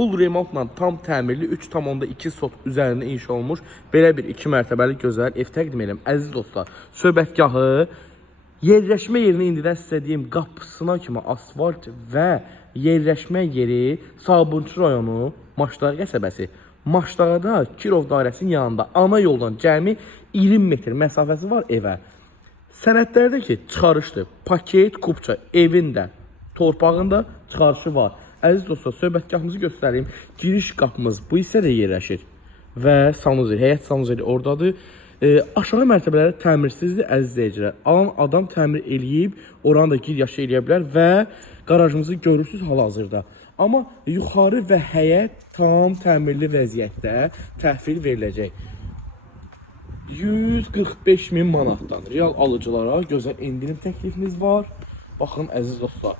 full remontla tam təmirli 3,2 sot üzərində inşa olmuş belə bir 2 mərtəbəli gözəl ev təqdim edirəm. Əziz dostlar, söhbətgahı yerləşmə yerini indidən sizə deyim, qapısına kimi asfalt və yerləşmə yeri Sabunçu rayonu Maçlar qəsəbəsi. Maçlarda Kirov dairəsinin yanında ana yoldan cəmi 20 metr məsafəsi var evə. Sənədlərdə ki, çıxarışdır. Paket, kupça evində, torpağında çıxarışı var. Əziz dostlar, söhbətgahımızı göstəreyim. Giriş qapımız bu hissədə yerləşir və sanuzeli, həyət sanuzeli oradadır. Aşağı mərtəbələri təmirsizdir, əziz izləyicilər. Alan adam təmir eləyib, oranı da giryaşı eləyə bilər və qarajımızı görürsünüz hal-hazırda. Amma yuxarı və həyət tam təmirli vəziyyətdə təhvil veriləcək. 145.000 manatdan real alıcılara gözəl endirim təklifimiz var. Baxın əziz dostlar.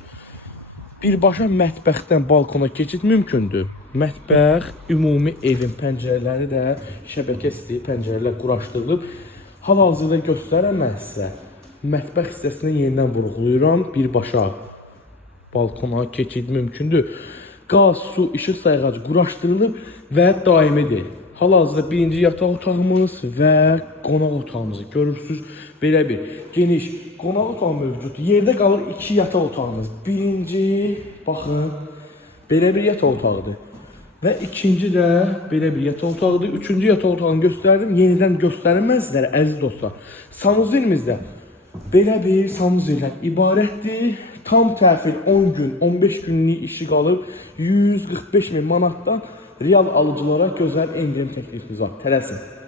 Birbaşa mətbəxdən balkona keçid mümkündür. Mətbəx, ümumi evin pəncərələri də şəbəkə sistemi pəncərələr quraşdırılıb. Hal-hazırda göstərəm mən sizə. Mətbəx hissəsini yenidən vurğulayıram. Birbaşa balkona keçid mümkündür. Qaz, su, işıq sayğacı quraşdırılıb və daimidir. Hal-hazırda birinci yataq otağımız və qonaq otağımızı görürsünüz. Belə bir geniş qonaq otağı mövcud. Yerdə qalır 2 yataq otağımız. Birinci, baxın, belə bir yataq otağıdır. Və ikinci də belə bir yataq otağıdır. Üçüncü yataq otağını göstərdim. Yenidən göstərim mən sizlərə, əziz dostlar. Sanuzelimizdə belə bir sanuzeldən ibarətdir. Tam təhvil 10 gün, 15 günlük işi qalıb 145.000 manatdan real alıcılara gözəl endirim təklifimiz var. Tələsin.